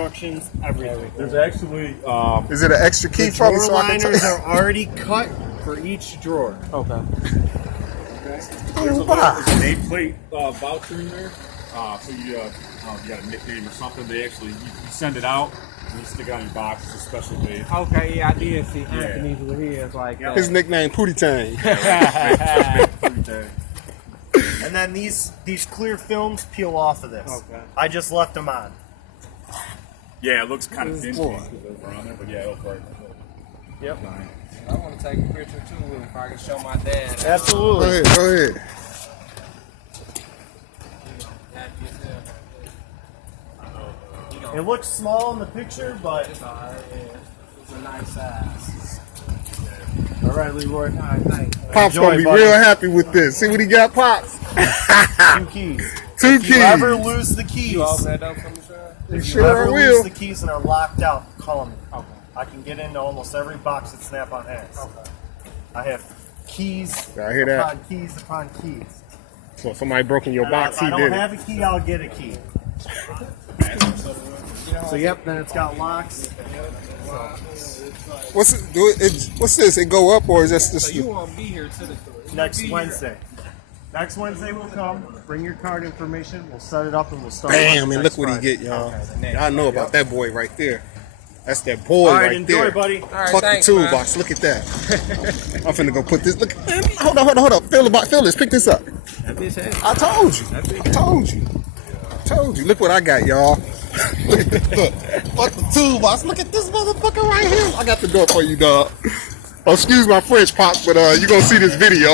instructions, everything. There's actually Is it an extra key The for me drawer so I can liners are already cut for each drawer. okay. Oh, There's a nameplate voucher in there. So you got a nickname or something. They actually you send it out and you stick it on your box. It's a special made. Okay, yeah, I did see Anthony's with his like that. His nickname Pootie Tang. And then these clear films peel off of this. Okay. I just left them on. Yeah, it looks kind of dingy because those are on there, but yeah, it'll work. Yep. I want to take a picture too if I can show my dad. Absolutely. Go ahead. It looks small in the picture, but It's a nice size. all right, Leroy. All right, thanks. Pop's Enjoy, gonna be buddy. real happy with this. See what he got, Pops? 2 keys. Two If keys. you ever lose the keys, You open that up for me, sir? if you Sure ever I lose will. the keys and are locked out, call me. Okay. I can get into almost every box that Snap-on has. Okay. I have keys I hear that. upon keys upon keys. So somebody broke in your box, If he I don't did it. have a key, I'll get a key. So yep, then it's got locks. What's this? It go up or is this So just you won't be here till the Next Wednesday. Next Wednesday we'll come. Bring your card information. We'll set it up and we'll start. bam? work And next look what he Friday. get, y'all. Okay, the next Y'all know about that boy right there. That's that boy All right, right enjoy, there. buddy. All right, Fuck thanks, the man. toolbox. Look at that. I'm finna go put this. Look, man, hold up. Feel the box. Feel this. Pick this up. That bitch has I told you. I told you. Look what I got, y'all. Look at this. Look. Fuck the toolbox. Look at this motherfucker right here. I got the door for you, dog. Oh, excuse my French, Pops, but you gonna see this video.